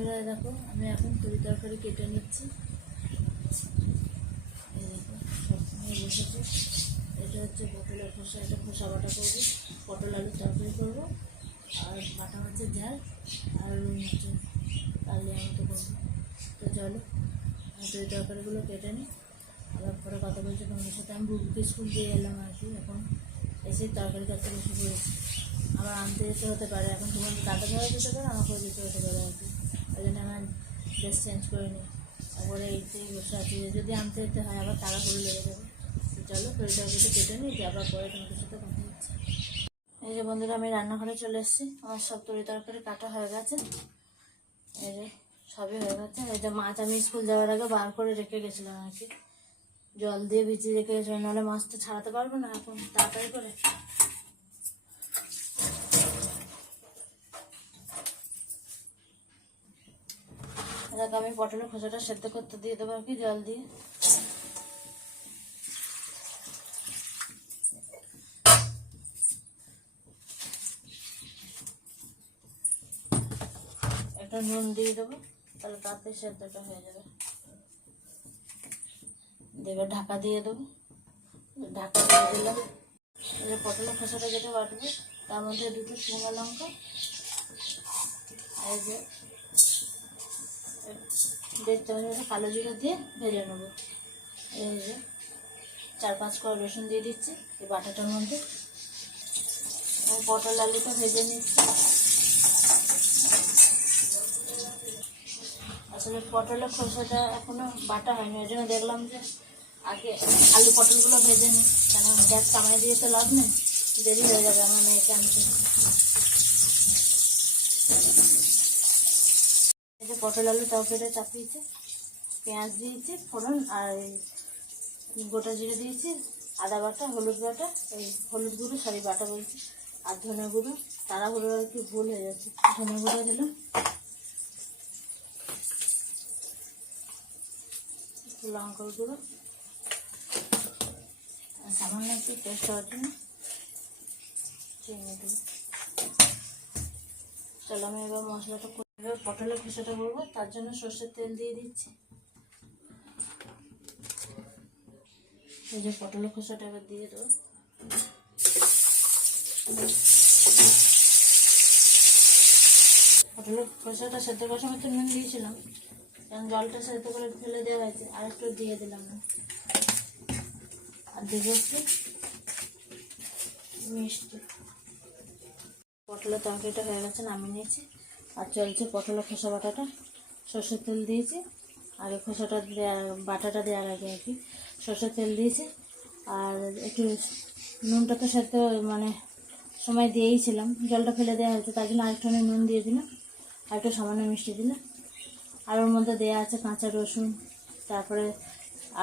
বন্ধুরা দেখো আমি এখন তরি তরকারি কেটে নিচ্ছি। এই দেখো সব নিয়ে বসেছি। এটা হচ্ছে পটলের খোসা, এটা খোসা বাটা করবো, পটল আলুর তরকারি করবো, আর বাটা মাছের ঝাল আর রুই মাছের কালিয়া মতো করবো। তো চলো তরি তরকারিগুলো কেটে নিই, আবার পরে কথা বলছি তোমাদের সাথে। আমি বুবুকে স্কুল দিয়ে এলাম আর কি, এখন এসে তরকারি কাটতে বসে পড়েছি। আবার আনতে যেতে হতে পারে, এখন তোমাদের দাদা ভাইও যেতে পারে, আমাকেও যেতে হতে পারে আর কি। ওই জন্য আমার ড্রেস চেঞ্জ করে নিই, তারপরে এইতেই বসে আছি যে যদি আনতে যেতে হয় আবার তাড়া করে লেগে যাবে। তো চলো তরি তরকারিটা কেটে নিই, আবার পরে তোমাদের সাথে কথা হচ্ছে। এই যে বন্ধুরা আমি রান্নাঘরে চলে এসেছি, আমার সব তরি তরকারি কাটা হয়ে গেছে। এই যে সবই হয়ে গেছে। এই যে মাছ আমি স্কুল যাওয়ার আগে বার করে রেখে গেছিলাম আর কি, জল দিয়ে ভিজিয়ে রেখে গেছিলাম, নাহলে মাছটা ছাড়াতে পারবো না এখন তাড়াতাড়ি করে। দেখ আমি পটলের খোসাটা সেদ্ধ করতে দিয়ে দেবো আর কি, জল দিয়ে। একটা নুন দিয়ে দেবো, তাহলে তাড়াতাড়ি সেদ্ধটা হয়ে যাবে। এবার ঢাকা দিয়ে দেবো, ঢাকা দিয়ে দিলাম। পটলের খোসাটা যেটা বাটবো তার মধ্যে দুটো শুকনো লঙ্কা, এই যে 1.5 চামচ কালো জিরা দিয়ে ভেজে নেবো। এই যে 4-5 কোয়া রসুন দিয়ে দিচ্ছি এই বাটাটার মধ্যে। পটল আলুটা ভেজে নিচ্ছি। আসলে পটলের খোসাটা এখনো বাটা হয়নি, ওই জন্য দেখলাম যে আগে আলু পটলগুলো ভেজে নিই, কেন গ্যাস কামাই দিয়ে তো লাভ নেই, দেরি হয়ে যাবে আমার মেয়েকে আনতে। এই যে পটল আলু তরকারিটা চাপিয়েছি, পেঁয়াজ দিয়েছি ফোড়ন, আর গোটা জিরে দিয়েছি, আদা বাটা, হলুদ বাটা, এই হলুদ গুঁড়ো সরি বাটা বলছি, আর ধনে গুঁড়ো, তাড়াহুড়ো আর কি ভুল হয়ে যাচ্ছে, ধনে গুঁড়ো দিলাম, একটু লঙ্কার গুঁড়ো, আর সামান্য একটু টেস্ট হওয়ার জন্য চিনি দেবো। চলো আমি এবার মশলাটা এবার পটলের খোসাটা করবো, তার জন্য সর্ষের তেল দিয়ে দিচ্ছি। এই যে পটলের খোসাটা এবার দিয়ে দেবো। পটলের খোসাটা সেদ্ধ করার সময় তো নুন দিয়েছিলাম, কারণ জলটা সেদ্ধ করে ফেলে দেওয়া হয়েছে, আর একটু দিয়ে দিলাম না। আর দেবো একটু মিষ্টি। পটলের তরকারিটা হয়ে গেছে, নামিয়ে নিয়েছি। আর চলছে পটলের খোসা বাটাটা, সর্ষের তেল দিয়েছি, আর এই খোসাটা বাটাটা দেওয়ার আগে আর কি সর্ষের তেল দিয়েছি। আর একটু নুনটা তো সেদ্ধ মানে সময় দিয়েইছিলাম, জলটা ফেলে দেওয়া হয়েছে, তার জন্য আরেকটু নুন দিয়ে দিলাম, আর একটু সামান্য মিষ্টি দিলাম। আর ওর মধ্যে দেওয়া আছে কাঁচা রসুন, তারপরে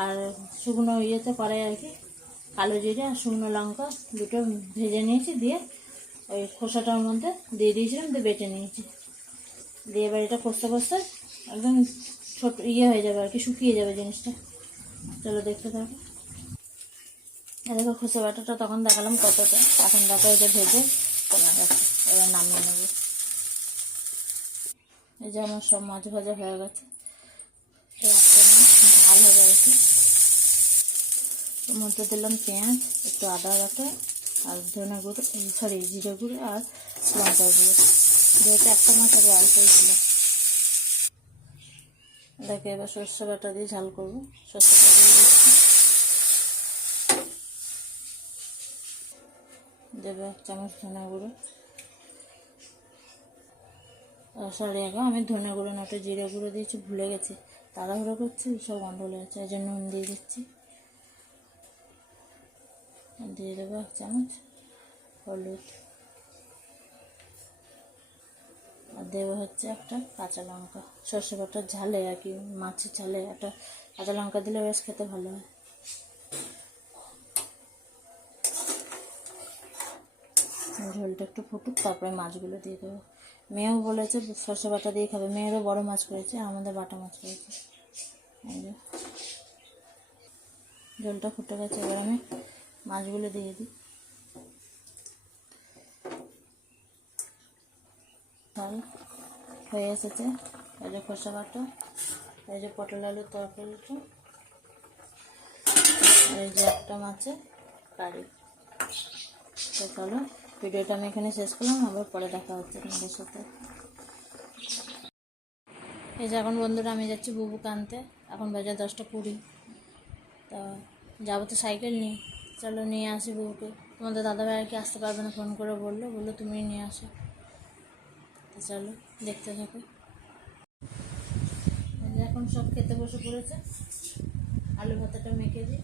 আর শুকনো ইয়েতে কড়াই আর কি কালো জিরে আর শুকনো লঙ্কা দুটো ভেজে নিয়েছি, দিয়ে ওই খোসাটার মধ্যে দিয়ে দিয়েছিলাম, দিয়ে বেটে নিয়েছি। দিয়ে এবার এটা কষতে কষতে একদম ছোট হয়ে যাবে আর কি, শুকিয়ে যাবে জিনিসটা। চলো দেখতে থাকো। দেখো খোসা বাটাটা তখন দেখালাম কতটা, এখন দেখো এটা ভেজে কমে গেছে, এবার নামিয়ে নেব। এই যে আমার সব মাছ ভাজা হয়ে গেছে, ঝাল হবে আর কি। ওর মধ্যে দিলাম পেঁয়াজ, একটু আদা বাটা, আর ধনে গুঁড়ো সরি জিরে গুঁড়ো, আর লঙ্কা গুঁড়ো, যেহেতু একটা মাছ আগে অল্পই ছিল। দেখে এবার সর্ষে বাটা দিয়ে ঝাল করবো, সর্ষেটা দিয়ে দিচ্ছি, দেবো 1 চামচ ধনে গুঁড়ো, সরি এখন আমি ধনে গুঁড়ো না ওটা জিরে গুঁড়ো দিয়েছি, ভুলে গেছি, তাড়াহুড়ো করছি, সব গন্ডগোল হয়েছে, এই জন্য নুন দিয়ে দিচ্ছি। দিয়ে দেবো 1 চামচ হলুদ, আর দেবো হচ্ছে একটা কাঁচা লঙ্কা, সর্ষে বাটার ঝালে আর কি, মাছের ঝালে একটা কাঁচা লঙ্কা দিলে বেশ খেতে ভালো হয়। ঝোলটা একটু ফুটুক, তারপরে মাছগুলো দিয়ে দেবো। মেয়েও বলেছে সর্ষে বাটা দিয়ে খাবে, মেয়েরও বড় মাছ করেছে, আমাদের বাটা মাছ করেছে। এই যে ঝোলটা ফুটে গেছে, এবার আমি মাছগুলো দিয়ে দিই। হয়ে এসেছে, এই যে খোসা বাটা, এই যে পটল আলুর তরকারিটা, আর এই যে একটা মাছের কারি। তো চলো ভিডিওটা আমি এখানে শেষ করলাম, আবার পরে দেখা হচ্ছে তোমাদের সাথে। এই যে এখন বন্ধুরা আমি যাচ্ছি বুবুকে আনতে, এখন বাজে 10টা 20। তা যাবো তো সাইকেল নিয়ে, চলো নিয়ে আসি বুবুকে। তোমাদের দাদাভাই আর কি আসতে পারবে না, ফোন করে বললো তুমি নিয়ে আসো। তো চলো দেখতে থাকো। এখন সব খেতে বসে পড়েছে, আলু ভাতাটা মেখে দিই।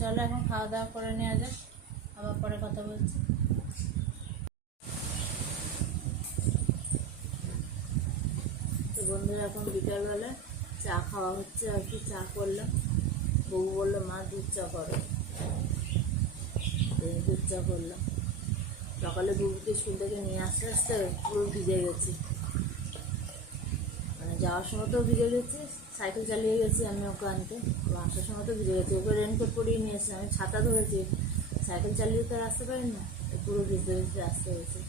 চলো এখন খাওয়া দাওয়া করে নেওয়া যাক, আবার পরে কথা বলছি। তো বন্ধুরা এখন বিকালবেলা চা খাওয়া হচ্ছে আর কি, চা করলাম। বউ বললো মা দুধ চা করো, দুধ চা করলাম। সকালে বুবুকে স্কুল থেকে নিয়ে আসতে আসতে পুরো ভিজে গেছি, মানে যাওয়ার সময়তেও ভিজে গেছি, সাইকেল চালিয়ে গেছি আমি ওকে আনতে, আসার সময় তো ভিজে গেছি। ওকে রেনকোট পরিয়ে নিয়ে এসেছি, আমি ছাতা ধরেছি, সাইকেল চালিয়ে তো আসতে পারি না, পুরো ভিজতে ভিজতে আসতে হয়েছে।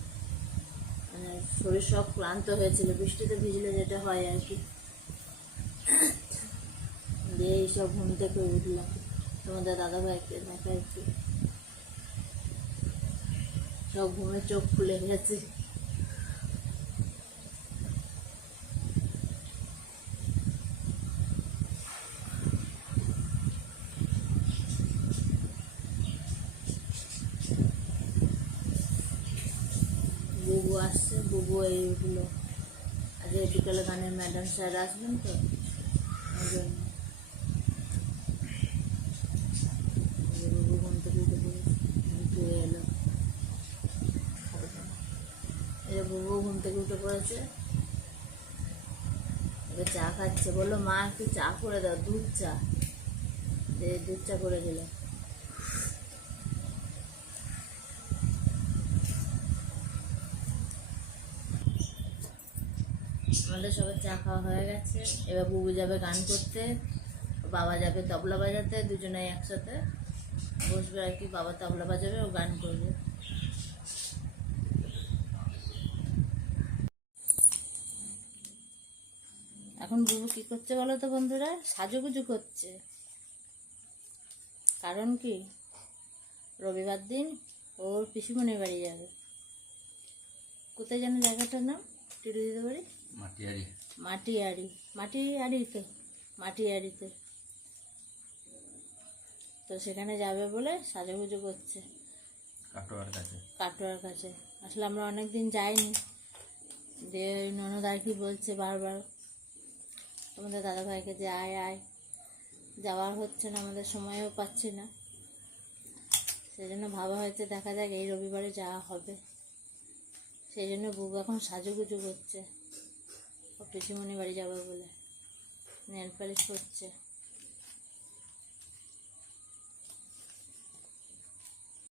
মানে শরীর সব ক্লান্ত হয়েছিল, বৃষ্টিতে ভিজলে যেটা হয় আর কি। দিয়ে এইসব ঘুম থেকে উঠলাম, তোমাদের দাদাভাইকে দেখা একটু, সব ঘুমে চোখ খুলে গেছে। বুবু আসছে, বুবু এই উঠলো, আজকে বিকালে গানের ম্যাডাম স্যার আসবেন তো ওই জন্য। বুবু ঘুম থেকে উঠে এলো, এই বুবু ঘুম থেকে উঠে পড়েছে, এবার চা খাচ্ছে। বললো মা একটু চা করে দাও, দুধ চা। দুধ চা করে দিল। আমাদের সবার চা খাওয়া হয়ে গেছে, এবার বুবু যাবে গান করতে, বাবা যাবে তবলা বাজাতে, দুজনে একসাথে বসবে আর কি। বাবা তবলা বাজাবে, ও গান করবে। এখন বুবু কি করছে বলো তো বন্ধুরা, সাজুগুজু করছে। কারণ কি, রবিবার দিন ওর পিসিমণির বাড়ি যাবে। কোথায় যেন জায়গাটার নাম, টিটু দিতে বাড়ি, মাটিয়াড়িতে। তো সেখানে যাবে বলে সাজুগুজু করছে কাটোয়ার কাছে। আসলে আমরা অনেক দিন যাইনি, দিয়ে ননদ আর কি বলছে বারবার তোমাদের দাদাভাইকে যে আয় আয়, যাওয়ার হচ্ছে না, আমাদের সময়ও পাচ্ছি না। সেই জন্য ভাবা হয়েছে দেখা যাক এই রবিবারে যাওয়া হবে। সেই জন্য বুবু এখন সাজুগুজু করছে, ও পিসিমণি বাড়ি যাবে বলে নেল পালিশ করছে।